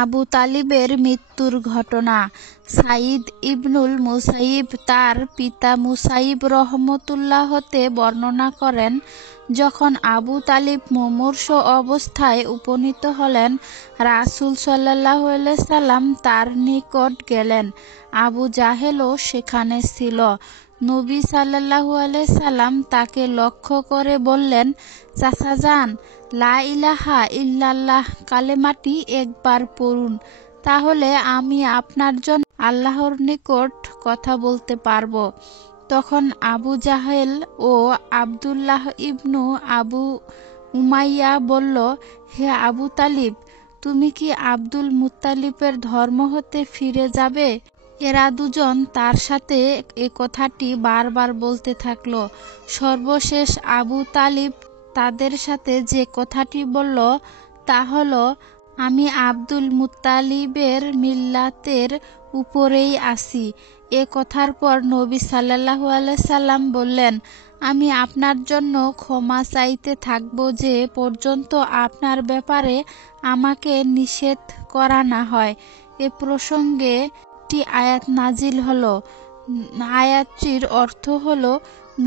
আবু তালিবের মৃত্যুর ঘটনা। সাঈদ ইবনুল মুসাইব তার পিতা মুসাইব রহমতুল্লাহ হতে বর্ণনা করেন, যখন আবু তালিব মুমূর্ষ অবস্থায় উপনীত হলেন, রাসূল সাল্লাল্লাহু আলাইহি সাল্লাম তার নিকট গেলেন। আবু জাহেলও সেখানে ছিল। নবী সাল্লাল্লাহু আলাইহি সাল্লাম তাকে লক্ষ্য করে বললেন, চাচাজান, লা ইলাহা ইল্লাল্লাহ কালেমাটি একবার পড়ুন, তাহলে আমি আপনার জন্য আল্লাহর নিকট কথা বলতে পারব। তখন আবু জাহেল ও আব্দুল্লাহ ইবনু আবু উমাইয়া বলল, হে আবু তালিব, তুমি কি আব্দুল মুত্তালিবের ধর্ম হতে ফিরে যাবে? এরা দুজন তার সাথে এ কথাটি বারবার বলতে থাকল। সর্বশেষ আবু তালিব তাদের সাথে যে কথাটি বলল তা হলো, আমি আব্দুল মুত্তালিবের মিল্লাতের উপরেই আছি। এ কথার পর নবী সাল্লাল্লাহু আলাইহি সাল্লাম বললেন, আমি আপনার জন্য ক্ষমা চাইতে থাকব যে পর্যন্ত আপনার ব্যাপারে আমাকে নিষেধ করা না হয়। এ প্রসঙ্গে একটি আয়াত নাজিল হলো। আয়াতটির অর্থ হলো,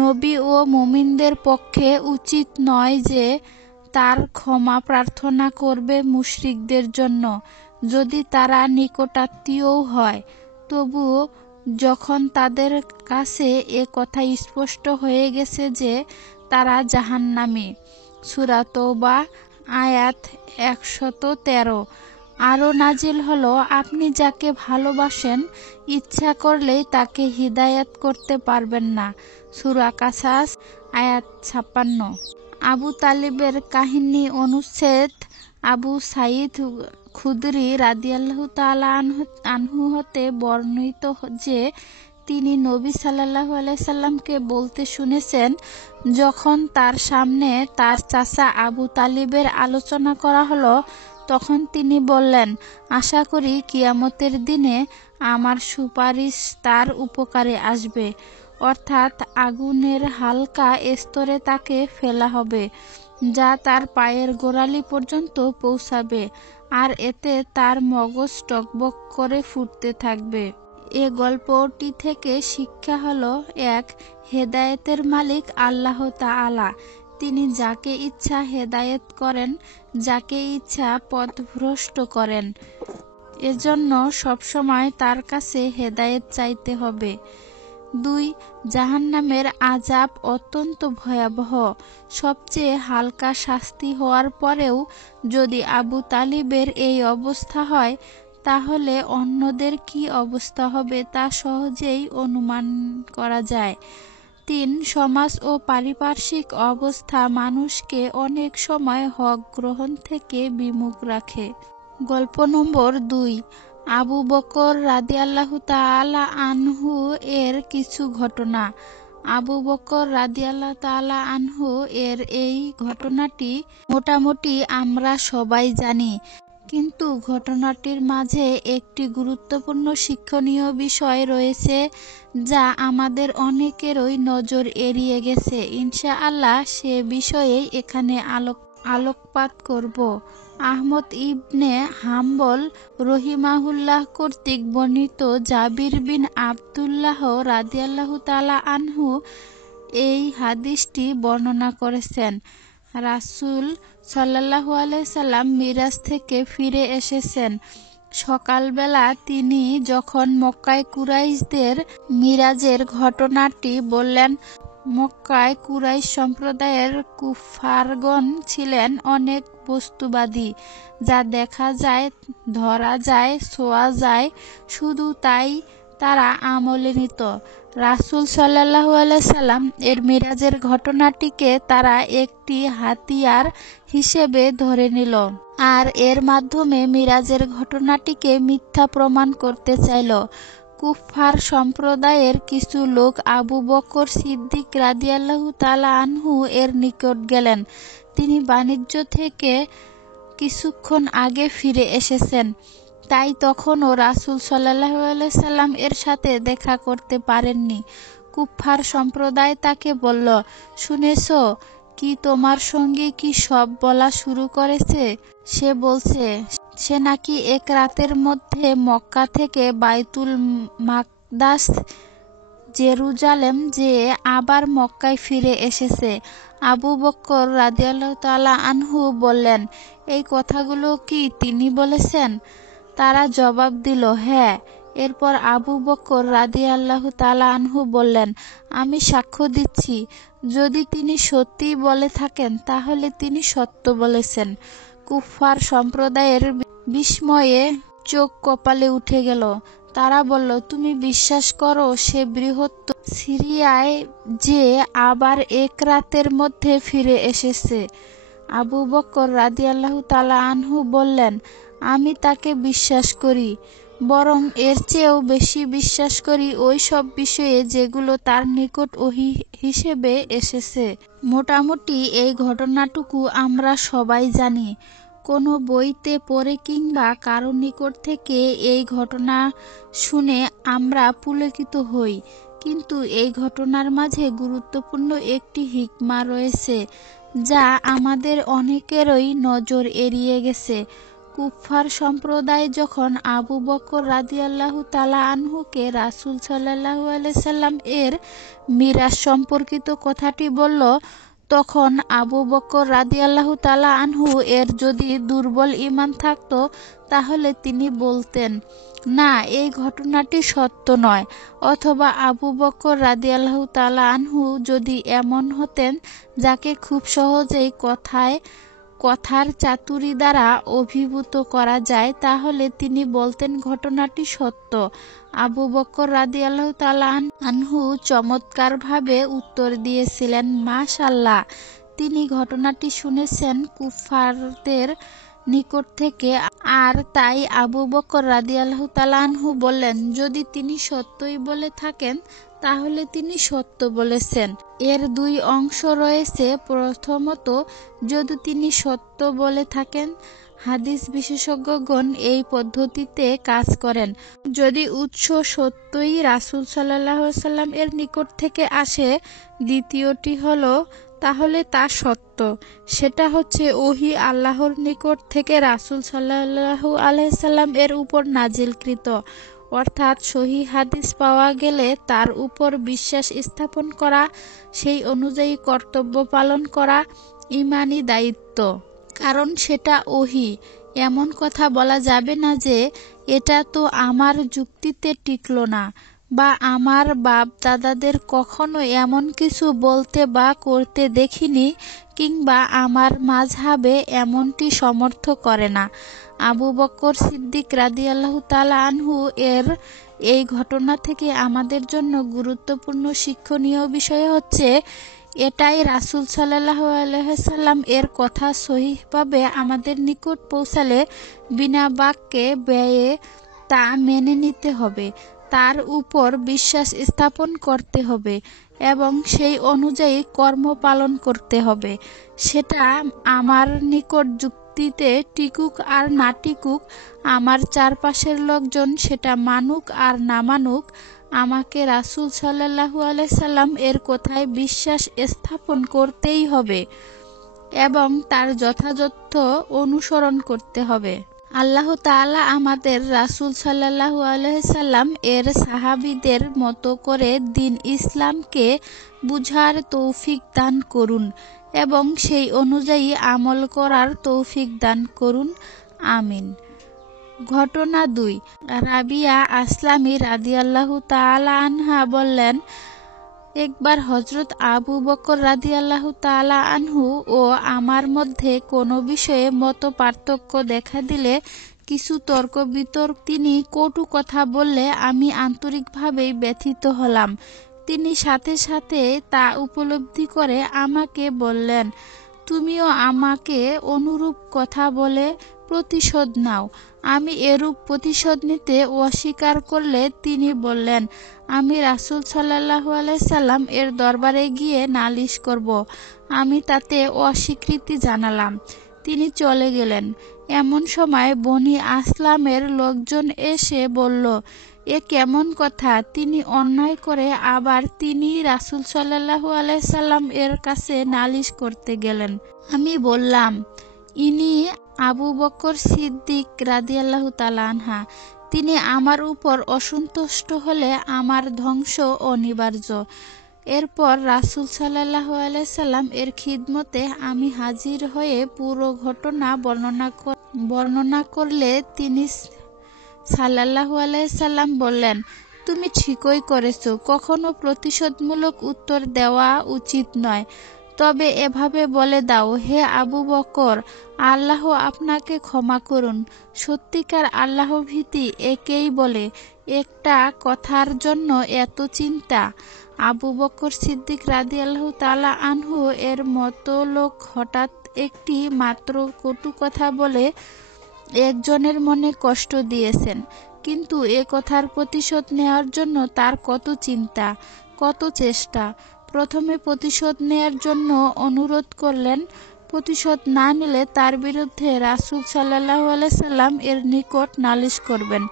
নবী ও মুমিনদের পক্ষে উচিত নয় যে তার ক্ষমা প্রার্থনা করবে মুশরিকদের জন্য, যদি তারা নিকটাত্মীয়ও হয়। তবুও যখন তাদের কাছে এ কথা স্পষ্ট হয়ে গেছে যে তারা জাহান্নামী। সূরা তাওবা আয়াত 113। আরও নাজিল হলো, আপনি যাকে ভালোবাসেন ইচ্ছা করলেই তাকে হিদায়াত করতে পারবেন না। সূরা কাসাস আয়াত 56। আবু তালিবের কাহিনী অনুচ্ছেদ আবু সাঈদ খুদরি রাদিয়াল্লাহু তাআলা আনহু হতে বর্ণিত যে তিনি নবী সাল্লাল্লাহু আলাইহি সাল্লামকে বলতে শুনেছেন, যখন তার সামনে তার চাচা আবু তালিবের আলোচনা করা হলো, তখন তিনি বললেন, আশা করি কিয়ামতের দিনে আমার সুপারিশ তার উপকারে আসবে, অর্থাৎ আগুনের হালকা স্তরে তাকে ফেলা হবে, যা তার পায়ের গোড়ালি পর্যন্ত পৌঁছাবে, আর এতে তার মগজ টকবক করে ফুটতে থাকবে। এ গল্পটি থেকে শিক্ষা হলো, ১. হেদায়েতের মালিক আল্লাহ তাআলা। তিনি যাকে ইচ্ছা হেদায়েত করেন, যাকে ইচ্ছা পথভ্রষ্ট করেন। এজন্য সবসময় তার কাছে হেদায়েত চাইতে হবে। ২. জাহান্নামের আযাব অত্যন্ত ভয়াবহ। সবচেয়ে হালকা শাস্তি হওয়ার পরেও যদি আবু তালিবের এই অবস্থা হয়, তাহলে অন্যদের কি অবস্থা হবে তা সহজেই অনুমান করা যায়। ৩. সমাজ ও পারিপার্শ্বিক অবস্থা মানুষকে অনেক সময় হক গ্রহণ থেকে বিমুখ রাখে। গল্প নম্বর ২, আবু বকর রাদিয়াল্লাহু তাআলা আনহু এর কিছু ঘটনা। আবু বকর রাদিয়াল্লাহু তাআলা আনহু এর এই ঘটনাটি মোটামুটি আমরা সবাই জানি, কিন্তু ঘটনাটির মাঝে একটি গুরুত্বপূর্ণ শিক্ষণীয় বিষয় রয়েছে যা আমাদের অনেকেরই নজর এড়িয়ে গেছে। ইনশাআল্লাহ সে বিষয়েই এখানে আলোকপাত করব। আহমদ ইবনে হাম্বল রহিমাহুল্লাহ কর্তৃক বর্ণিত জাবির বিন আবদুল্লাহ রাদিয়াল্লাহু তাআলা আনহু এই হাদিসটি বর্ণনা করেছেন। রাসূল সাল্লাল্লাহু আলাইহি সাল্লাম মিরাজ থেকে ফিরে এসেছেন। সকালবেলা তিনি যখন মক্কায় কুরাইশদের মিরাজের ঘটনাটি বললেন, মক্কায় কুরাইশ সম্প্রদায়ের কুফফারগণ ছিলেন অনেক বস্তুবাদী, যা দেখা যায়, ধরা যায়, ছোঁয়া যায়, শুধু তাই তারা আমলে নিত। রাসূল সাল্লাল্লাহু আলাইহি সাল্লাম এর মিরাজের ঘটনাটিকে তারা একটি হাতিয়ার হিসেবে ধরে নিল, আর এর মাধ্যমে মিরাজের ঘটনাটিকে মিথ্যা প্রমাণ করতে চাইল। কুফফার সম্প্রদায়ের কিছু লোক আবু বকর সিদ্দিক রাদিয়াল্লাহু তাআলা আনহু এর নিকট গেলেন। তিনি বাণিজ্য থেকে কিছুক্ষণ আগে ফিরে এসেছেন, তাই তখনও রাসূল সাল্লাল্লাহু আলাইহি সাল্লাম এর সাথে দেখা করতে পারেননি। কুফফার সম্প্রদায় তাকে বলল, শুনেছ কি তোমার সঙ্গে কি সব বলা শুরু করেছে? সে বলছে, সে নাকি এক রাতের মধ্যে মক্কা থেকে বাইতুল মাকদাস জেরুজালেম যেয়ে আবার মক্কায় ফিরে এসেছে। আবু বকর রাদিয়াল্লাহু তাআলা আনহু বললেন, এই কথাগুলো কি তিনি বলেছেন? তারা জবাব দিল, হ্যাঁ। এরপর আবু বকর রাদিয়াল্লাহু তাআলা আনহু বললেন, আমি সাক্ষ্য দিচ্ছি, যদি তিনি সত্যিই বলে থাকেন তাহলে তিনি সত্য বলেছেন। কুফফার সম্প্রদায়ের বিস্ময়ে চোখ কপালে উঠে গেল। তারা বলল, তুমি বিশ্বাস করো সে বৃহত্তর সিরিয়ায় যে আবার এক রাতের মধ্যে ফিরে এসেছে? আবু বকর রাদিয়াল্লাহু তাআলা আনহু বললেন, আমি তাকে বিশ্বাস করি, বরং এর চেয়েও বেশি বিশ্বাস করি ওই সব বিষয়ে যেগুলো তার নিকট ওহী হিসেবে এসেছে। মোটামুটি এই ঘটনাটুকু আমরা সবাই জানি। কোনো বইতে পড়ে কিংবা কারো নিকট থেকে এই ঘটনা শুনে আমরা পুলকিত হই, কিন্তু এই ঘটনার মাঝে গুরুত্বপূর্ণ একটি হিকমা রয়েছে যা আমাদের অনেকেরই নজর এড়িয়ে গেছে। কুফফার সম্প্রদায় যখন আবু বকর রাদিয়াল্লাহু তাআলা আনহুকে রাসূল সাল্লাল্লাহু আলাইহি সাল্লাম এর মিরাস সম্পর্কিত কথাটি বলল, তখন আবু বকর রাদিয়াল্লাহু তাআলা আনহু এর যদি দুর্বল ঈমান থাকতো তাহলে তিনি বলতেন, না, এই ঘটনাটি সত্য নয়। অথবা আবু বকর রাদিয়াল্লাহু তাআলা আনহু যদি এমন হতেন যাকে খুব সহজেই কথার চাতুরী দ্বারা অভিভূত করা যায়, তাহলে তিনি বলতেন ঘটনাটি সত্য। আবু বকর রাদিয়াল্লাহু তাআলা আনহু চমৎকারভাবে উত্তর দিয়েছিলেন, মাশাআল্লাহ, তিনি ঘটনাটি শুনেছেন কুফফারদের নিকট থেকে, আর তাই আবু বকর রাদিয়াল্লাহু তাআলা আনহু বললেন, যদি তিনি সত্যই বলে থাকেন তাহলে তিনি সত্য বলেছেন। এর দুই অংশ রয়েছে। প্রথমত, যদি তিনি সত্য বলে থাকেন, হাদিস বিশেষজ্ঞগণ এই পদ্ধতিতে কাজ করেন। যদি উৎস সত্যই রাসূল সাল্লাল্লাহু আলাইহি সাল্লাম এর নিকট থেকে আসে, দ্বিতীয়টি হলো, তাহলে তা সত্য। সেটা হচ্ছে ওহী আল্লাহর নিকট থেকে রাসূল সাল্লাল্লাহু আলাইহি সাল্লাম এর উপর নাজিলকৃত, অর্থাৎ সহিহ হাদিস পাওয়া গেলে তার উপর বিশ্বাস স্থাপন করা, সেই অনুযায়ী কর্তব্য পালন করা ঈমানী দায়িত্ব। কারণ সেটা ওহী। এমন কথা বলা যাবে না যে এটা তো আমার যুক্তিতে টিকল না, বা আমার বাপ দাদাদের কখনো এমন কিছু বলতে বা করতে দেখিনি, কিংবা আমার মাযহাবে এমনটি সমর্থ করে না। আবু বকর সিদ্দিক রাদিয়াল্লাহু তাআলা আনহু এর এই ঘটনা থেকে আমাদের জন্য গুরুত্বপূর্ণ শিক্ষণীয় বিষয় হচ্ছে এটাই, রাসূল সাল্লাল্লাহু আলাইহি সাল্লাম এর কথা সহিহভাবে আমাদের নিকট পৌঁছালে বিনা বাক্যে ব্যয়ে তা মেনে নিতে হবে, তার উপর বিশ্বাস স্থাপন করতে হবে এবং সেই অনুযায়ী কর্ম পালন করতে হবে। সেটা আমার নিকট যুক্তিতে টিকুক আর না টিকুক, আমার চারপাশের লোকজন সেটা মানুক আর না মানুক, আমাকে রাসূল সাল্লাল্লাহু আলাইহি সাল্লাম এর কথায় বিশ্বাস স্থাপন করতেই হবে এবং তার যথাযথ অনুসরণ করতে হবে। আল্লাহ তাআলা আমাদের রাসূল সাল্লাল্লাহু আলাইহি সাল্লাম এর সাহাবীদের মতো করে দ্বীন ইসলামকে বুঝার তৌফিক দান করুন এবং সেই অনুযায়ী আমল করার তৌফিক দান করুন। আমিন। ঘটনা ২। রাবিয়া আসলামী রাদিয়াল্লাহু তাআলা আনহা বললেন, একবার হযরত আবু বকর রাদিয়াল্লাহু তাআলা আনহু ও আমার মধ্যে কোনো বিষয়ে মত পার্থক্য দেখা দিলে, কিছু তর্ক বিতর্ক, তিনি কটু কথা বললে আমি আন্তরিকভাবেই ব্যথিত হলাম। তিনি সাথে সাথে তা উপলব্ধি করে আমাকে বললেন, তুমিও আমাকে অনুরূপ কথা বলে প্রতিশোধ নাও। আমি এরূপ প্রতিশোধ নিতে অস্বীকার করলে তিনি বললেন, আমি রাসূল সাল্লাল্লাহু আলাইহি সাল্লাম এর দরবারে গিয়ে নালিশ করব। আমি তাতে অস্বীকৃতি জানালাম। তিনি চলে গেলেন। এমন সময় বনী আসলামের লোকজন এসে বলল, এ কেমন কথা? তিনি অন্যায় করে আবার তিনি রাসূল সাল্লাল্লাহু আলাইহি সাল্লাম এর কাছে নালিশ করতে গেলেন। আমি বললাম, ইনি আবু বকর সিদ্দিক রাদিয়াল্লাহু তাআলা আনহা, তিনি আমার উপর অসন্তুষ্ট হলে আমার ধ্বংস অনিবার্য। এরপর রাসূল সাল্লাল্লাহু আলাইহি সাল্লাম এর খিদমতে আমি হাজির হয়ে পুরো ঘটনা বর্ণনা করলে তিনি সাল্লাল্লাহু আলাইহি সাল্লাম বললেন, তুমি ঠিকই করেছ, কখনো প্রতিশোধমূলক উত্তর দেওয়া উচিত নয়। তবে এভাবে বলে দাও, হে আবু বকর, আল্লাহ আপনাকে ক্ষমা করুন। সত্যিকার আল্লাহ ভীতি একেই বলে। একটা কথার জন্য এত চিন্তা। আবু বকর সিদ্দিক রাদিয়াল্লাহু তাআলা আনহু এর মতো লোক হঠাৎ একটি মাত্র কটু কথা বলে একজনের মনে কষ্ট দিয়েছেন, কিন্তু এ কথার প্রতিশোধ নেওয়ার জন্য তার কত চিন্তা, কত চেষ্টা। প্রথমে প্রতিশোধ নেয়ার জন্য অনুরোধ করলেন, প্রতিশোধ না নিলে তার বিরুদ্ধে রাসূল সাল্লাল্লাহু আলাইহি সাল্লাম এর নিকট নালিশ করবেন।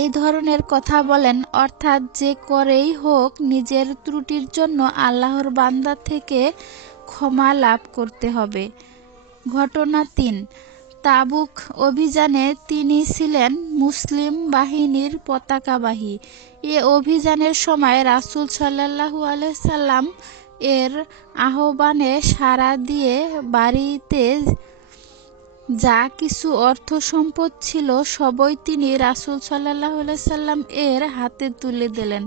এই ধরনের কথা বলেন, অর্থাৎ যে করেই হোক নিজের ত্রুটির জন্য আল্লাহর বান্দা থেকে ক্ষমা লাভ করতে হবে। ঘটনা ৩। তাবুক অভিযানে তিনি ছিলেন মুসলিম বাহিনীর পতাকাবাহী। এ অভিযানের সময় রাসূল সাল্লাল্লাহু আলাইহি সাল্লাম এর আহ্বানে সাড়া দিয়ে বাড়িতে যা কিছু অর্থ সম্পদ ছিল সবই তিনি রাসূল সাল্লাল্লাহু আলাইহি সাল্লাম এর হাতে তুলে দিলেন।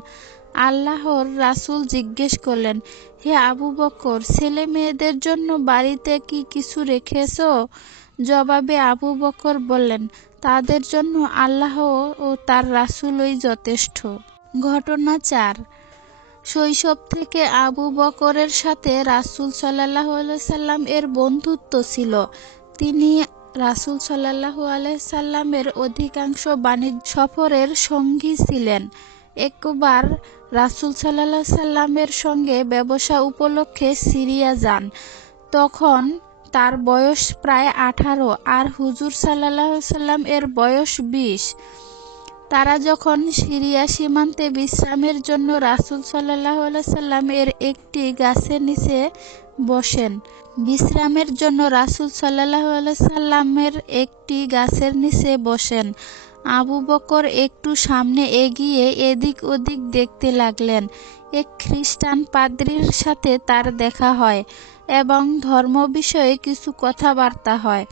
আল্লাহর রাসূল জিজ্ঞেস করলেন, হে আবু বকর, ছেলে মেয়েদের জন্য বাড়িতে কি কিছু রেখেছ? জবাবে আবু বকর বললেন, তাদের জন্য আল্লাহ ও তার রাসূলই যথেষ্ট। ঘটনা ৪। শৈশব থেকে আবু বকরের সাথে রাসূল সাল্লাল্লাহু আলাইহি সাল্লাম এর বন্ধুত্ব ছিল। তিনি রাসূল সাল্লাল্লাহু আলাইহি সাল্লামের অধিকাংশ বাণিজ্য সফরের সঙ্গী ছিলেন। একবার রাসূল সাল্লাল্লাহু আলাইহি সাল্লামের সঙ্গে ব্যবসা উপলক্ষে সিরিয়া যান। তখন তার বয়স প্রায় 18 আর হুজুর সাল্লাল্লাহু আলাইহি সাল্লাম এর বয়স 20। তারা যখন সিরিয়া সীমান্তে বিশ্রামের জন্য রাসূল সাল্লাল্লাহু আলাইহি সাল্লাম এর একটি গাছের নিচে বসেন। বিশ্রামের জন্য রাসূল সাল্লাল্লাহু আলাইহি সাল্লামের একটি গাছের নিচে বসেন। আবু বকর একটু সামনে এগিয়ে এদিক ওদিক দেখতে লাগলেন। এক খ্রিস্টান পাদ্রীর সাথে তার দেখা হয় এবং ধর্ম বিষয়ে কিছু কথাবার্তা হয়।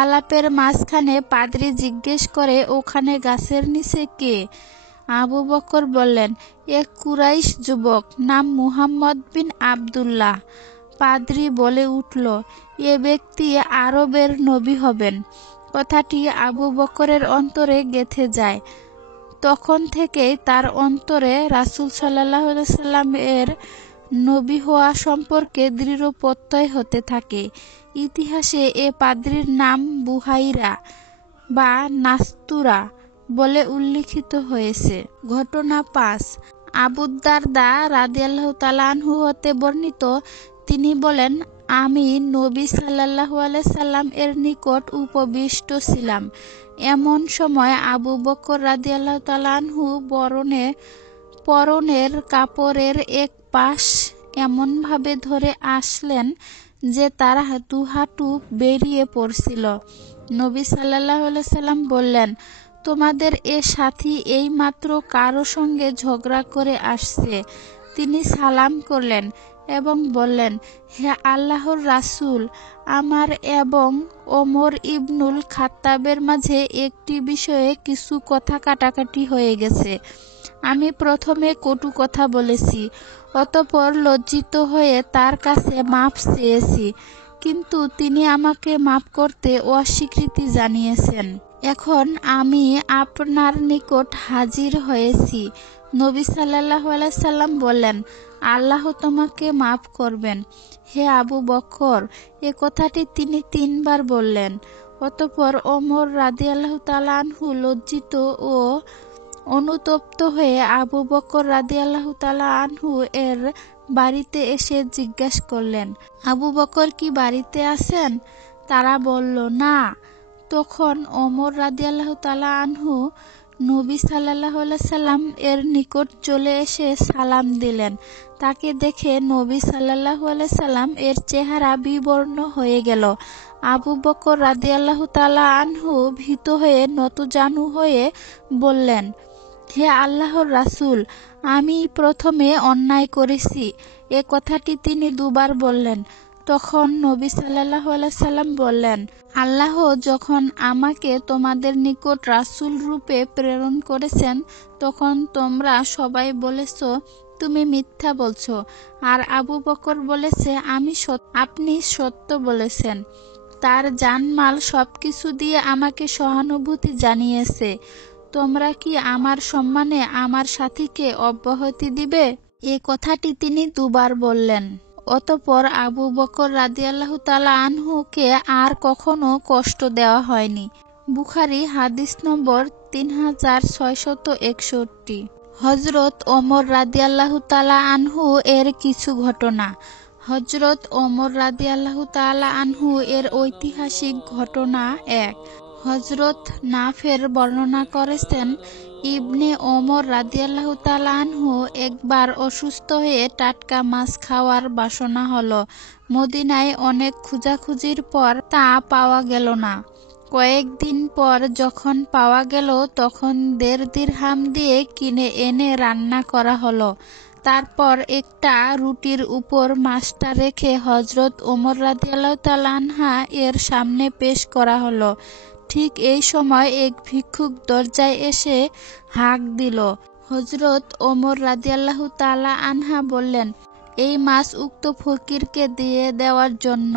আলাপের মাঝখানে পাদ্রী জিজ্ঞেস করে, ওখানে গাছের নিচে কে? আবু বকর বললেন, এক কুরাইশ যুবক, নাম মুহাম্মদ বিন আবদুল্লাহ। পাদ্রী বলে উঠল, এ ব্যক্তি আরবের নবী হবেন। কথাটি আবু বকরের অন্তরে গেঁথে যায়। তখন থেকেই তার অন্তরে রাসূল সাল্লাল্লাহু আলাইহি সাল্লাম এর নবী হওয়া সম্পর্কে দৃঢ় প্রত্যয় হতে থাকে। ইতিহাসে এ পাদ্রীর নাম বুহাইরা বা নাস্তুরা বলে উল্লিখিত হয়েছে। ঘটনা ৫। আবু দারদা রাদিয়াল্লাহু তাআলা আনহু হতে বর্ণিত, তিনি বলেন, আমি নবী সাল্লাল্লাহু আলাইহি সাল্লাম এর নিকট উপবিষ্ট ছিলাম। এমন সময় আবু বকর রাদিয়াল্লাহু তাআলা আনহু পরনের কাপড়ের এক পাশ এমনভাবে ধরে আসলেন যে তার দুহাঁটু বেরিয়ে পড়ছিল। নবী সাল্লাল্লাহু আলাইহি সাল্লাম বললেন, তোমাদের এ সাথী এইমাত্র কারো সঙ্গে ঝগড়া করে আসছে। তিনি সালাম করলেন এবং বললেন, হে আল্লাহর রাসূল, আমার এবং ওমর ইবনুল খাত্তাবের মাঝে একটি বিষয়ে কিছু কথা কাটাকাটি হয়ে গেছে। আমি প্রথমে কটু কথা বলেছি, অতঃপর লজ্জিত হয়ে তার কাছে মাফ চেয়েছি, কিন্তু তিনি আমাকে মাফ করতে অস্বীকৃতি জানিয়েছেন। এখন আমি আপনার নিকট হাজির হয়েছি। নবী সাল্লাল্লাহু আলাইহি সাল্লাম বললেন, আল্লাহ তোমাকে মাফ করবেন। হে আবু বকর, এ কথাটি তিনি 3 বার বললেন। অতঃপর ওমর রাদিয়াল্লাহু তাআলা আনহু লজ্জিত ও অনুতপ্ত হয়ে আবু বকর রাদিয়াল্লাহু তাআলা আনহু এর বাড়িতে এসে জিজ্ঞাসা করলেন, আবু বকর কি বাড়িতে আছেন? তারা বলল, না। তখন ওমর রাদিয়াল্লাহু তাআলা আনহু নবী সাল্লাল্লাহু আলাইহি সাল্লাম এর নিকট চলে এসে সালাম দিলেন। তাকে দেখে নবী সাল্লাল্লাহু আলাইহি সাল্লাম এর চেহারা বিবর্ণ হয়ে গেল। আবু বকর রাদিয়াল্লাহু তাআলা আনহু ভীত হয়ে নতজানু হয়ে বললেন, হে আল্লাহর রাসূল, আমি প্রথমে অন্যায় করেছি। এ কথাটি তিনি দুবার বললেন। তখন নবী সাল্লাল্লাহু আলাইহি সাল্লাম বললেন, আল্লাহ যখন আমাকে তোমাদের নিকট রাসূল রূপে প্রেরণ করেছেন, তখন তোমরা সবাই বলেছ তুমি মিথ্যা বলছ, আর আবু বকর বলেছে আপনি সত্য বলেছেন। তার জানমাল সবকিছু দিয়ে আমাকে সহানুভূতি জানিয়েছে। তোমরা কি আমার সম্মানে আমার সাথীকে অব্যাহতি দিবে? এ কথাটি তিনি দুবার বললেন। অতঃপর আবু বকর রাদিয়াল্লাহু তাআলা আনহুকে আর কখনো কষ্ট দেওয়া হয়নি। বুখারী হাদিস নম্বর 3661। হযরত ওমর রাদিয়াল্লাহু তাআলা আনহু এর কিছু ঘটনা। হযরত ওমর রাদিয়াল্লাহু তাআলা আনহু এর ঐতিহাসিক ঘটনা 1। হযরত নাফের বর্ণনা করেছেন, ইবনে ওমর রাদিয়াল্লাহু তাআলা আনহু একবার অসুস্থ হয়ে টাটকা মাছ খাওয়ার বাসনা হলো। মদিনায় অনেক খোঁজাখুঁজির পর তা পাওয়া গেল না। কয়েকদিন পর যখন পাওয়া গেল, তখন 1.5 দিরহাম দিয়ে কিনে এনে রান্না করা হলো। তারপর একটা রুটির উপর মাছটা রেখে হযরত ওমর রাদিয়াল্লাহু তাআলা আনহা এর সামনে পেশ করা হলো। ঠিক এই সময় এক ভিক্ষুক দরজায় এসে হাঁক দিল। হযরত ওমর রাদিয়াল্লাহু তাআলা আনহা বললেন, এই মাছ উক্ত ফকিরকে দিয়ে দেওয়ার জন্য।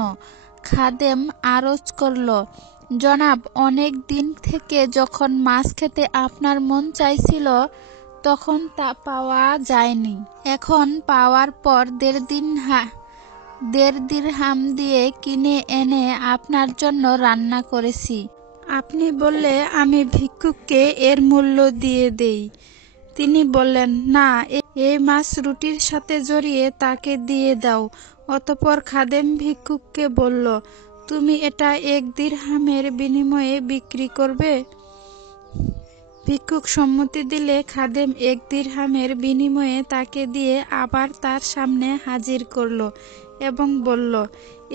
খাদেম আরজ করল, জনাব, অনেক দিন থেকে যখন মাছ খেতে আপনার মন চাইছিল, তখন তা পাওয়া যায়নি। এখন পাওয়ার পর 1.5 দিরহাম দিয়ে কিনে এনে আপনার জন্য রান্না করেছি। আপনি বললে আমি ভিক্ষুককে এর মূল্য দিয়ে দেই। তিনি বললেন, না, এই মাছ রুটির সাথে জড়িয়ে তাকে দিয়ে দাও। অতঃপর খাদেম ভিক্ষুককে বলল, তুমি এটা 1 দিরহামের বিনিময়ে বিক্রি করবে? ভিক্ষুক সম্মতি দিলে খাদেম 1 দিরহামের বিনিময়ে তাকে দিয়ে আবার তার সামনে হাজির করল এবং বলল,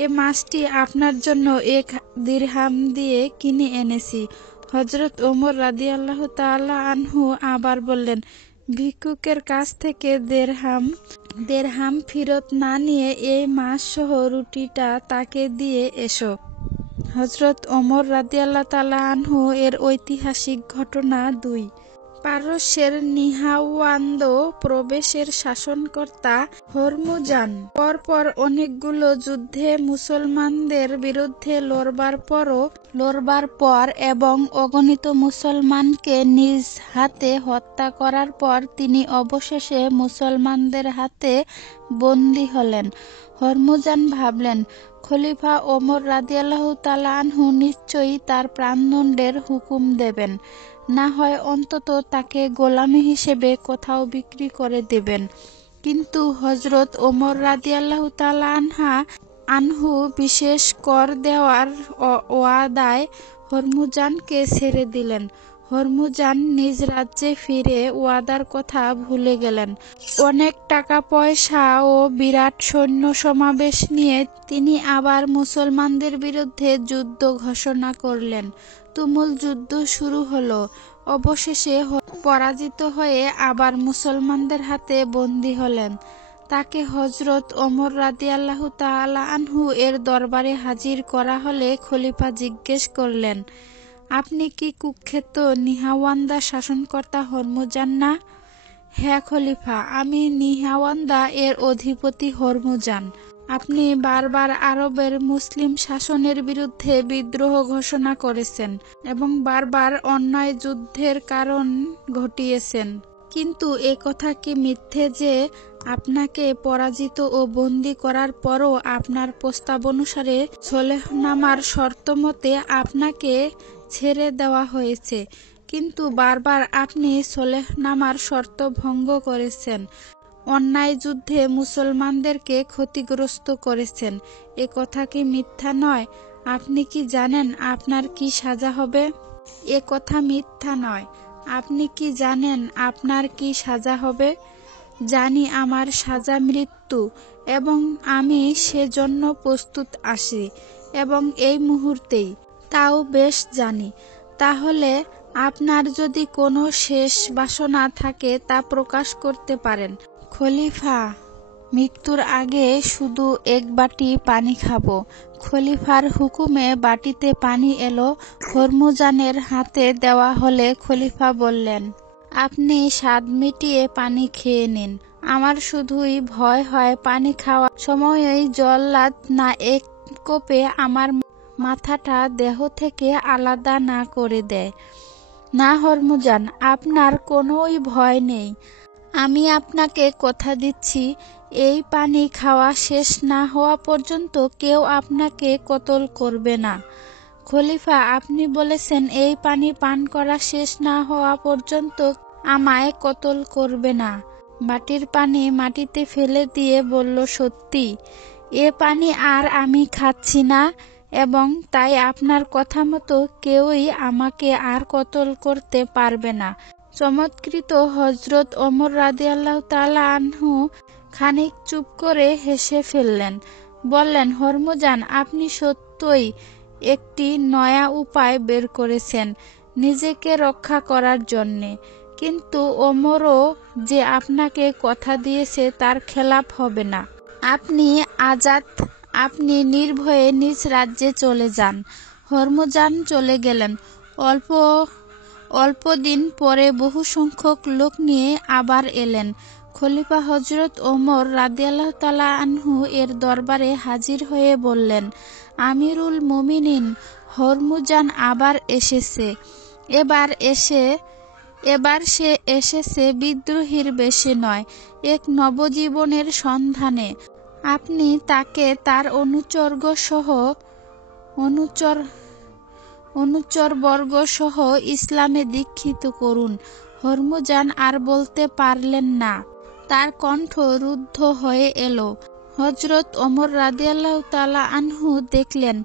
এ মাছটি আপনার জন্য 1 দিরহাম দিয়ে কিনে এনেছি। হযরত ওমর রাদিয়াল্লাহু তাআলা আনহু আবার বললেন, ভিক্ষুকের কাছ থেকে দেড়হাম ফেরত না নিয়ে এই মাছ সহ রুটিটা তাকে দিয়ে এসো। হযরত ওমর রাদিয়াল্লাহু তাআলা আনহু এর ঐতিহাসিক ঘটনা 2। পারস্যের নিহাওয়ান্দ প্রবেশের শাসনকর্তা হরমুজান পরপর অনেকগুলো যুদ্ধে মুসলমানদের বিরুদ্ধে লড়বার পর এবং অগণিত মুসলমানকে নিজ হাতে হত্যা করার পর তিনি অবশেষে মুসলমানদের হাতে বন্দী হলেন। হরমুজান ভাবলেন, খলিফা ওমর রাদিয়াল্লাহু তাআলা আনহু নিশ্চয়ই তার প্রাণদণ্ডের হুকুম দেবেন, না হয় অন্তত তাকে গোলামি হিসেবে কোথাও বিক্রি করে দেবেন। কিন্তু হযরত ওমর রাদিয়াল্লাহু তাআলা আনহু বিশেষ কর দেওয়ার ওয়াদায় হরমুজানকে ছেড়ে দিলেন। হরমুজান নিজ রাজ্যে ফিরে ওয়াদার কথা ভুলে গেলেন। অনেক টাকা পয়সা ও বিরাট সৈন্য সমাবেশ নিয়ে তিনি আবার মুসলমানদের বিরুদ্ধে যুদ্ধ ঘোষণা করলেন। তুমুল যুদ্ধ শুরু হলো। অবশেষে পরাজিত হয়ে আবার মুসলমানদের হাতে বন্দী হলেন। তাকে হযরত ওমর রাদিয়াল্লাহু তাআলা আনহু এর দরবারে হাজির করা হলে খলিফা জিজ্ঞেস করলেন, আপনি কি কুখ্যাত নিহাওয়ান্দা শাসনকর্তা হরমুজান না? হ্যাঁ খলিফা, আমি নিহাওয়ান্দা এর অধিপতি হরমুজান। আপনি বারবার আরবের মুসলিম শাসনের বিরুদ্ধে বিদ্রোহ ঘোষণা করেছেন এবং বারবার অন্যায় যুদ্ধের কারণ ঘটিয়েছেন। কিন্তু এ কথা কি মিথ্যে যে আপনাকে পরাজিত ও বন্দী করার পরও আপনার প্রস্তাব অনুসারে সলেহনামার শর্তমতে আপনাকে ছেড়ে দেওয়া হয়েছে, কিন্তু বারবার আপনি সলেহনামার শর্ত ভঙ্গ করেছেন, অন্যায় যুদ্ধে মুসলমানদেরকে ক্ষতিগ্রস্ত করেছেন? এ কথা কি মিথ্যা নয়? আপনি কি জানেন আপনার কি সাজা হবে? এ কথা মিথ্যা নয়। আপনি কি জানেন আপনার কি সাজা হবে? জানি আমার সাজা মৃত্যু, এবং আমি সেজন্য প্রস্তুত আছি, এবং এই মুহূর্তেই তাও বেশ জানি। তাহলে আপনার যদি কোনো শেষ বাসনা থাকে তা প্রকাশ করতে পারেন। খলিফা, মৃত্যুর আগে শুধু এক বাটি পানি খাবো। খলিফার হুকুমে বাটিতে পানি এলো, হরমুজানের হাতে দেওয়া হলে খলিফা বললেন, আপনি স্বাদ মিটিয়ে পানি খেয়ে নিন। আমার শুধুই ভয় হয় পানি খাওয়ার সময়ই জল্লাদ না এক কোপে আমার মাথাটা দেহ থেকে আলাদা না করে দেয়। না হরমুজান, আপনার কোনোই ভয় নেই। আমি আপনাকে কথা দিচ্ছি, এই পানি খাওয়া শেষ না হওয়া পর্যন্ত কেউ আপনাকে কতল করবে না। খলিফা, আপনি বলেছেন এই পানি পান করা শেষ না হওয়া পর্যন্ত আমায় কতল করবে না। বাটির পানি মাটিতে ফেলে দিয়ে বলল, সত্যি, এ পানি আর আমি খাচ্ছি না, এবং তাই আপনার কথা মতো কেউই আমাকে আর কতল করতে পারবে না। চমৎকৃত হযরত ওমর রাদিয়াল্লাহু তাআলা আনহু খানিক চুপ করে হেসে ফেললেন। বললেন, হরমুজান, আপনি সত্যই একটি নয়া উপায় বের করেছেন নিজেকে রক্ষা করার জন্যে, কিন্তু ওমরও যে আপনাকে কথা দিয়েছে তার খেলাপ হবে না। আপনি আজাদ, আপনি নির্ভয়ে নিজ রাজ্যে চলে যান। হরমুজান চলে গেলেন। অল্প দিন পরে বহু সংখ্যক লোক নিয়ে আবার এলেন। খলিফা হযরত ওমর রাদিয়াল্লাহু তাআলা আনহু এর দরবারে হাজির হয়ে বললেন, আমিরুল মুমিনিন, হরমুজান আবার এসেছে। এবার সে এসেছে বিদ্রোহীর বেশে নয়, এক নবজীবনের সন্ধানে। আপনি তাকে তার অনুচরবর্গ সহ ইসলামে দীক্ষিত করুন। হরমুজান আর বলতে পারলেন না, তার কণ্ঠ রুদ্ধ হয়ে এলো। হযরত ওমর রাদিয়াল্লাহু তাআলা আনহু দেখলেন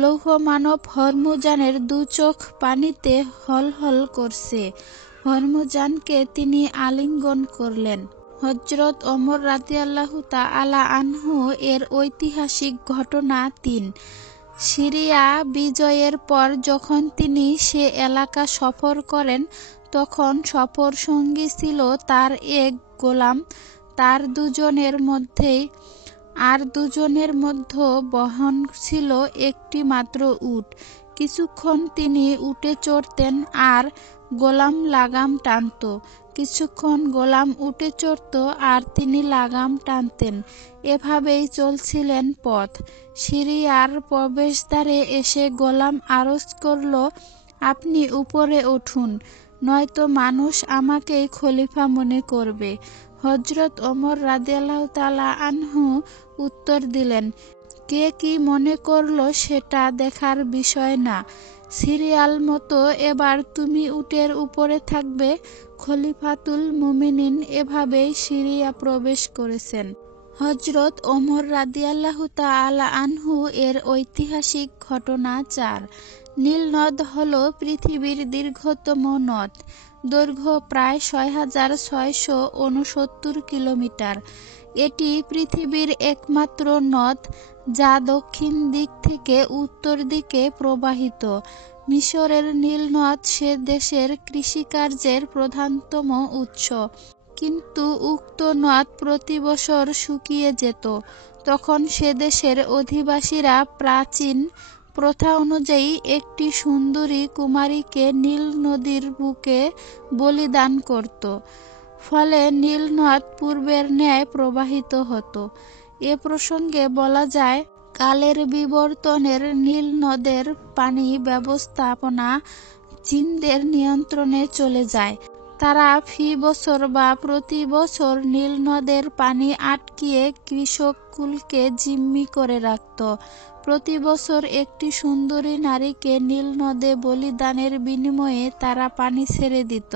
লৌহ মানব হরমুজানের দু চোখ পানিতে হলহল করছে। হরমুজানকে তিনি আলিঙ্গন করলেন। হযরত ওমর রাদিয়াল্লাহু তাআলা আনহু এর ঐতিহাসিক ঘটনা ৩। সিরিয়া বিজয়ের পর যখন তিনি সে এলাকা সফর করেন, তখন সফর সঙ্গী ছিল তার এক গোলাম, আর দুজনের মধ্যে বহন ছিল একটি মাত্র উট। কিছুক্ষণ তিনি উটে চড়তেন আর গোলাম লাগাম টানত, কিছুক্ষণ গোলাম উটে চড়ত আর তিনি লাগাম টানতেন। এভাবেই চলছিলেন পথ। সিরিয়ার প্রবেশদ্বারে এসে গোলাম আরজ করল, আপনি উপরে উঠুন, নয়তো মানুষ আমাকেই খলিফা মনে করবে। হযরত ওমর রাদিয়াল্লাহু তাআলা আনহু উত্তর দিলেন, কে কি মনে করল সেটা দেখার বিষয় না। সিরিয়াল মতো এবার তুমি উটের উপরে থাকবে। খলিফাতুল মুমিনিন এভাবেই সিরিয়া প্রবেশ করেছেন। হযরত ওমর রাদিয়াল্লাহু তাআলা আনহু এর ঐতিহাসিক ঘটনা ৪। নীল নদ হল পৃথিবীর দীর্ঘতম নদ। দৈর্ঘ্য প্রায় ৬,৬৬৯ কিলোমিটার। এটি পৃথিবীর একমাত্র নদ যা দক্ষিণ দিক থেকে উত্তর দিকে প্রবাহিত। মিশরের নীল নদ সে দেশের কৃষিকার্যের প্রধানতম উৎস, কিন্তু উক্ত নদ প্রতি বছর শুকিয়ে যেত। তখন সে দেশের অধিবাসীরা প্রাচীন প্রথা অনুযায়ী একটি সুন্দরী কুমারীকে নীল নদীর বুকে বলিদান করত। ফলে নীল নদ পূর্বের ন্যায় প্রবাহিত হতো। এ প্রসঙ্গে বলা যায়, কালের বিবর্তনের নীল নদের পানি ব্যবস্থাপনা চীনদের নিয়ন্ত্রণে চলে যায়। তারা ফি বছর বা প্রতি বছর নীল নদের পানি আটকিয়ে কৃষককুলকে জিম্মি করে রাখত। প্রতি বছর একটি সুন্দরী নারীকে নীল নদে বলিদানের বিনিময়ে তারা পানি ছেড়ে দিত।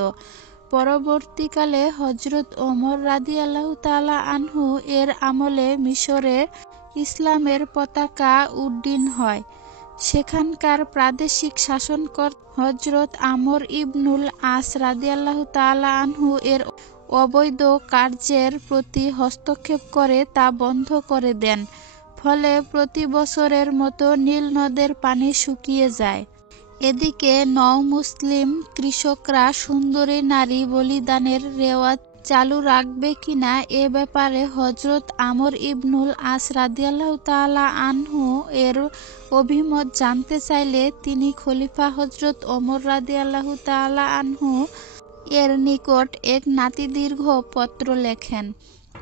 পরবর্তীকালে হযরত ওমর রাদিয়াল্লাহু তাআলা আনহু এর আমলে মিশরে ইসলামের পতাকা উড্ডীন হয়। সেখানকার প্রাদেশিক শাসনকর্তা হযরত আমর ইবনুল আস রাদিয়াল্লাহু তাআলা আনহু এর অবৈধ কার্যের প্রতি হস্তক্ষেপ করে তা বন্ধ করে দেন। ফলে প্রতি বছরের মতো নীল নদের পানি শুকিয়ে যায়। এদিকে নও-মুসলিম কৃষকরা সুন্দরী নারী বলিদানের রেওয়াজ চালু রাখবে কিনা এ ব্যাপারে হযরত আমর ইবনুল আস রাদিয়াল্লাহু তাআলা আনহু এর অভিমত জানতে চাইলে তিনি খলিফা হযরত ওমর রাদিয়াল্লাহু তাআলা আনহু এর নিকট এক নাতিদীর্ঘ পত্র লেখেন।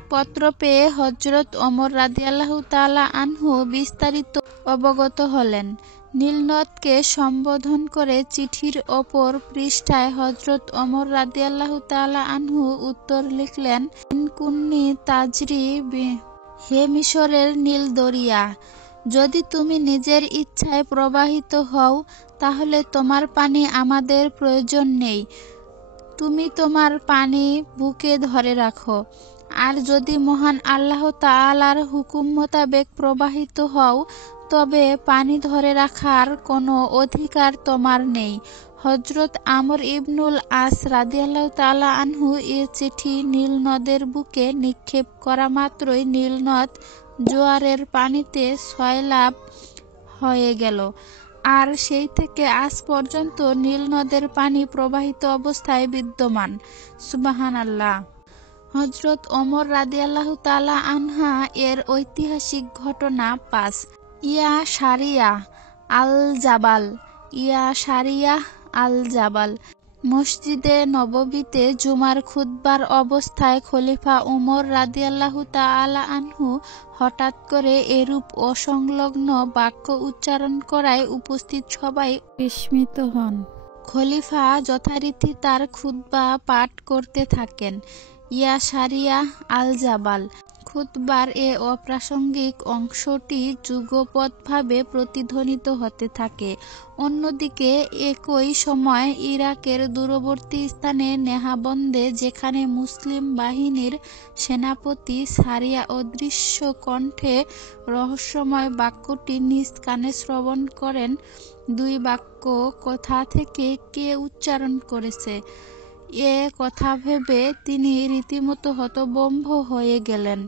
পত্র পেয়ে হযরত ওমর রাদিয়াল্লাহু তাআলা আনহু বিস্তারিত অবগত হলেন। নীলনদকে সম্বোধন করে চিঠির অপর পৃষ্ঠায় হযরত ওমর রাদিয়াল্লাহু তাআলা আনহু উত্তর লিখলেন, ইন কুন্নি তাজরি হে মিশরের নীল দরিয়া, যদি তুমি নিজের ইচ্ছায় প্রবাহিত হও তাহলে তোমার পানি আমাদের প্রয়োজন নেই। তুমি তোমার পানি বুকে ধরে রাখো। আর যদি মহান আল্লাহ তাআলার হুকুম মোতাবেক প্রবাহিত হও তবে পানি ধরে রাখার কোনো অধিকার তোমার নেই। হযরত আমর ইবনুল আস রাদিয়াল্লাহু তাআলা আনহু এর চিঠি নীল নদের বুকে নিক্ষেপ করা মাত্রই নীল নদ জোয়ারের পানিতে সয়লাব হয়ে গেল। আর সেই থেকে আজ পর্যন্ত নীল নদের পানি প্রবাহিত অবস্থায় বিদ্যমান। সুবহানাল্লাহ। হযরত ওমর রাদিয়াল্লাহু তাআলা আনহা এর ঐতিহাসিক ঘটনা ৫ ইয়া সারিয়া আল জাবাল। ইয়া সারিয়া আল জাবাল। মসজিদে নববীতে জুমার খুতবার অবস্থায় খলিফা উমর রাদিয়াল্লাহু তাআলা আনহু হঠাৎ করে এরূপ অসংলগ্ন বাক্য উচ্চারণ করায় উপস্থিত সবাই বিস্মিত হন। খলিফা যথারীতি তার খুতবা পাঠ করতে থাকেন। ইয়া সারিয়া আল জাবাল। খুতবার এ অপ্রাসঙ্গিক অংশটি যুগপৎভাবে প্রতিধ্বনিত হতে থাকে। অন্যদিকে একই সময় ইরাকের দূরবর্তী স্থানে নেহাবন্দে যেখানে মুসলিম বাহিনীর সেনাপতি সারিয়া অদৃশ্য কণ্ঠে রহস্যময় বাক্যটি নিজ কানে শ্রবণ করেন, দুই বাক্য কোথা থেকে কে উচ্চারণ করেছে এ কথা ভেবে তিনি রীতিমতো হতভম্ব হয়ে গেলেন।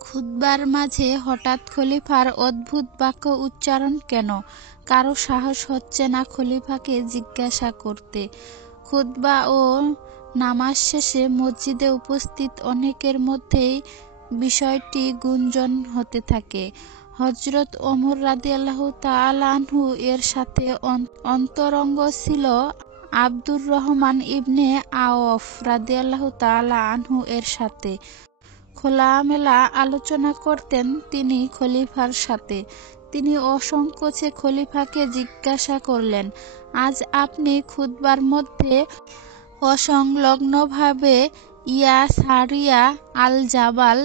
খুতবার মাঝে হঠাৎ খলিফার অদ্ভুত বাক্য উচ্চারণ কেন? কারো সাহস হচ্ছে না খলিফাকে জিজ্ঞাসা করতে। খুতবা ও নামাজ শেষে মসজিদে উপস্থিত অনেকের মধ্যেই বিষয়টি গুঞ্জন হতে থাকে। হযরত ওমর রাদিয়াল্লাহু তাআলা আনহু এর সাথে অন্তরঙ্গ ছিল আব্দুর রহমান ইবনে আওফ রাদিয়াল্লাহু তাআলা আনহু এর সাথে। খোলামেলা আলোচনা করতেন তিনি খলিফার সাথে। তিনি অসংকোচে খলিফাকে জিজ্ঞাসা করলেন, আজ আপনি খুতবার মধ্যে অসংলগ্নভাবে ইয়া সারিয়া আল জাবাল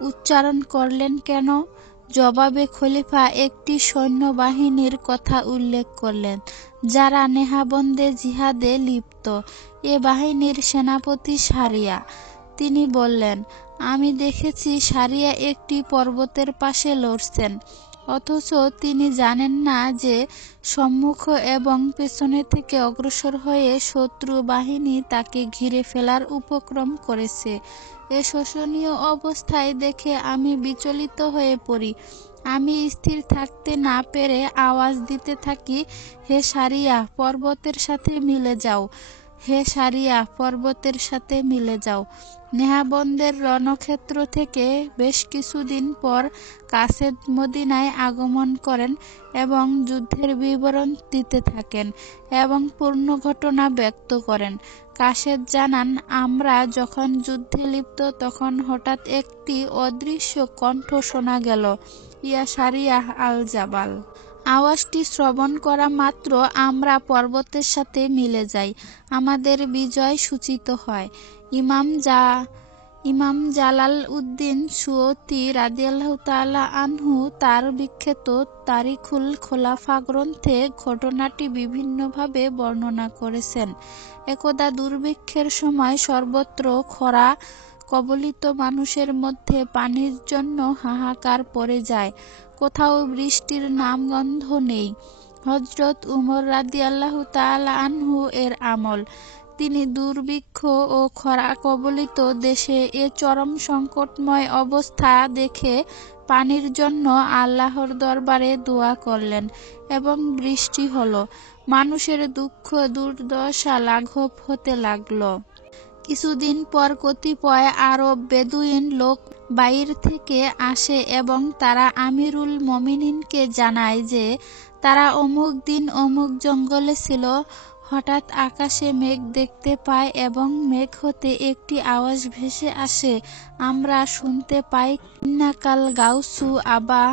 উচ্চারণ করলেন কেন? জবাবে খলিফা একটি সৈন্যবাহিনীর কথা উল্লেখ করলেন যারা নেহাবন্দে জিহাদে লিপ্ত। এ বাহিনীর সেনাপতি সারিয়া। তিনি বললেন, আমি দেখেছি সারিয়া একটি পর্বতের পাশে লড়ছেন, অথচ তিনি জানেন না যে সম্মুখ এবং পেছনে থেকে অগ্রসর হয়ে শত্রু বাহিনী তাকে ঘিরে ফেলার উপক্রম করেছে। এ শোচনীয় অবস্থায় দেখে আমি বিচলিত হয়ে পড়ি। আমি স্থির থাকতে না পেরে আওয়াজ দিতে থাকি, হে সারিয়া, পর্বতের সাথে মিলে যাও। হে সারিয়া, পর্বতের সাথে মিলে যাও। নেহাবন্দের রণক্ষেত্র থেকে বেশ কিছুদিন পর কাসেদ মদিনায় আগমন করেন এবং যুদ্ধের বিবরণ দিতে থাকেন এবং পূর্ণ ঘটনা ব্যক্ত করেন। কাসেদ জানান, আমরা যখন যুদ্ধে লিপ্ত তখন হঠাৎ একটি অদৃশ্য কণ্ঠ শোনা গেল, ইয়া সারিয়া আল জাবাল। আওয়াজটি শ্রবণ করা মাত্র আমরা পর্বতের সাথে মিলে যাই। আমাদের বিজয় সূচিত হয়। ইমাম জালাল উদ্দিন সুয়ুতী রাদিয়াল্লাহু তাআলা আনহু তার বিখ্যাত তারিখুল খোলাফা গ্রন্থে ঘটনাটি বিভিন্নভাবে বর্ণনা করেছেন। একদা দুর্ভিক্ষের সময় সর্বত্র খরা কবলিত মানুষের মধ্যে পানির জন্য হাহাকার পড়ে যায়। কোথাও বৃষ্টির নামগন্ধ নেই। হযরত উমর রাদিয়াল্লাহু তাআলা আনহু এর আমল। তিনি দুর্ভিক্ষ ও খরা কবলিত দেশে এ চরম সংকটময় অবস্থা দেখে পানির জন্য আল্লাহর দরবারে দোয়া করলেন এবং বৃষ্টি হলো। মানুষের দুঃখ দুর্দশা লাঘব হতে লাগল। কিছুদিন পর কতিপয় আরব বেদুইন লোক বাইর থেকে আসে এবং তারা আমিরুল মুমিনিনকে জানায় যে তারা অমুক দিন অমুক জঙ্গলে ছিল। হঠাৎ আকাশে মেঘ দেখতে পায় এবং মেঘ হতে একটি আওয়াজ ভেসে আসে। আমরা শুনতে পাই, ইন্নাকাল গাউসু আবা,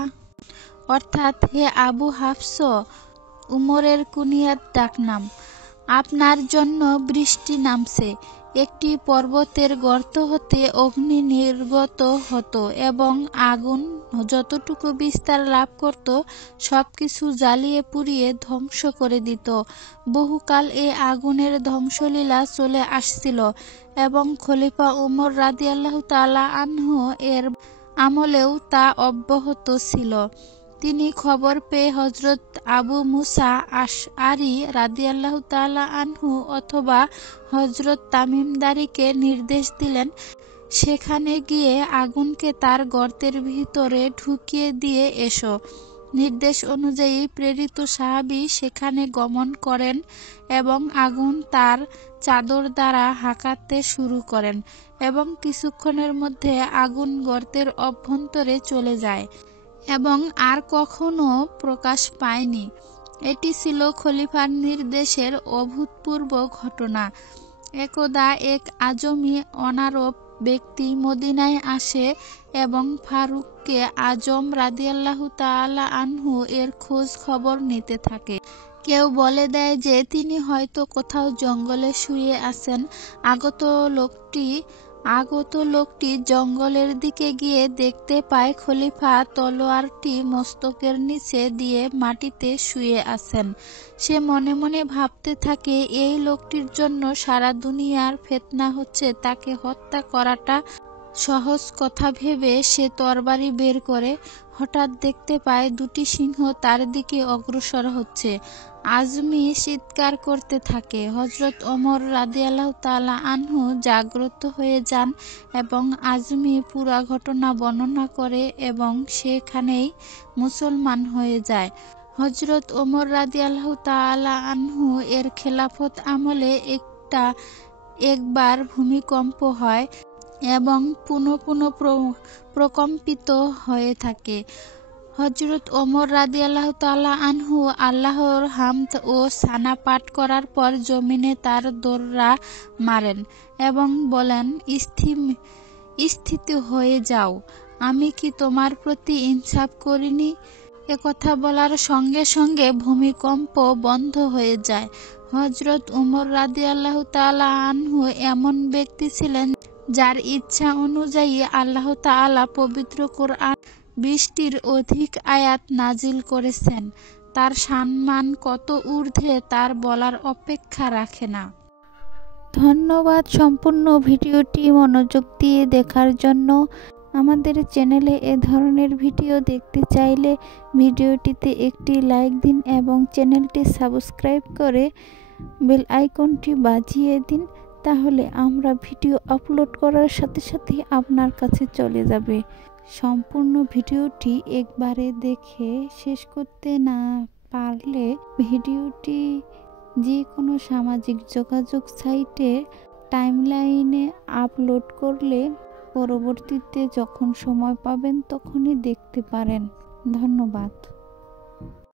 অর্থাৎ হে আবু হাফস, উমরের কুনিয়াত ডাকনাম, আপনার জন্য বৃষ্টি নামছে। একটি পর্বতের গর্ত হতে অগ্নি নির্গত হতো এবং আগুন যতটুকু বিস্তার লাভ করত সবকিছু জ্বালিয়ে পুড়িয়ে ধ্বংস করে দিত। বহুকাল এ আগুনের ধ্বংসলীলা চলে আসছিল এবং খলিফা উমর রাদিয়াল্লাহু তাআলা আনহু এর আমলেও তা অব্যাহত ছিল। তিনি খবর পেয়ে হযরত আবু মুসা আশআরী রাদিয়াল্লাহু তাআলা আনহু অথবা হযরত তামিম দারীকে নির্দেশ দিলেন, সেখানে গিয়ে আগুনকে তার গর্তের ভিতরে ঢুকিয়ে দিয়ে এসো। নির্দেশ অনুযায়ী প্রেরিত সাহাবী সেখানে গমন করেন এবং আগুন তার চাদর দ্বারা হাঁকাতে শুরু করেন এবং কিছুক্ষণের মধ্যে আগুন গর্তের অভ্যন্তরে চলে যায় এবং আর কখনো প্রকাশ পায়নি। এটি ছিল খলিফার নির্দেশের অভূতপূর্ব ঘটনা। একদা এক আজমি অনারব ব্যক্তি মদিনায় আসে এবং ফারুককে আজম রাদিয়াল্লাহু তাআলা আনহু এর খোঁজ খবর নিতে থাকে। কেউ বলে দেয় যে তিনি হয়তো কোথাও জঙ্গলে শুয়ে আছেন। আগত লোকটি জঙ্গলের দিকে গিয়ে দেখতে পায় খলিফা তলোয়ারটি মস্তকের নিচে দিয়ে মাটিতে শুয়ে আছেন। সে মনে মনে ভাবতে থাকে, এই লোকটির জন্য সারা দুনিয়ার ফিতনা হচ্ছে, তাকে হত্যা করাটা সহজ কথা ভেবে সে তরবারি বের করে। হঠাৎ দেখতে পায় দুটি সিংহ তার দিকে অগ্রসর হচ্ছে। আজমি চিৎকার করতে থাকে। হযরত ওমর রাদিয়াল্লাহু তাআলা আনহু জাগ্রত হয়ে যান এবং আজমি পুরা ঘটনা বর্ণনা করে এবং সেখানেই মুসলমান হয়ে যায়। হযরত ওমর রাদিয়াল্লাহু তাআলা আনহু এর খেলাফত আমলে একবার ভূমিকম্প হয় এবং পুনঃ প্রকম্পিত হয়ে থাকে। হযরত ওমর রাদিয়াল্লাহু তাআলা আনহু আল্লাহর হামদ ও সানা পাঠ করার পর জমিনে তার দোররা মারেন এবং বলেন, স্থিত হয়ে যাও, আমি কি তোমার প্রতি ইনসাফ করিনি? একথা বলার সঙ্গে সঙ্গে ভূমিকম্প বন্ধ হয়ে যায়। হযরত উমর রাদিয়াল্লাহু তাআলা আনহু এমন ব্যক্তি ছিলেন যার ইচ্ছা অনুযায়ী আল্লাহ তাআলা পবিত্র কোরআন 20টির অধিক আয়াত নাজিল করেছেন। তার সম্মান কত ঊর্ধ্বে তার বলার অপেক্ষা রাখে না। ধন্যবাদ সম্পূর্ণ ভিডিওটি মনোযোগ দিয়ে দেখার জন্য। আমাদের চ্যানেলে এ ধরনের ভিডিও দেখতে চাইলে ভিডিওটিতে একটি লাইক দিন এবং চ্যানেলটি সাবস্ক্রাইব করে বেল আইকনটি বাজিয়ে দিন, তাহলে আমরা ভিডিও আপলোড করার সাথে সাথে আপনার কাছে চলে যাবে। সম্পূর্ণ ভিডিওটি একবারে দেখে শেষ করতে না পারলে ভিডিওটি যে কোনো সামাজিক যোগাযোগ সাইটে টাইমলাইনে আপলোড করলে পরবর্তীতে যখন সময় পাবেন তখনই দেখতে পারেন। ধন্যবাদ।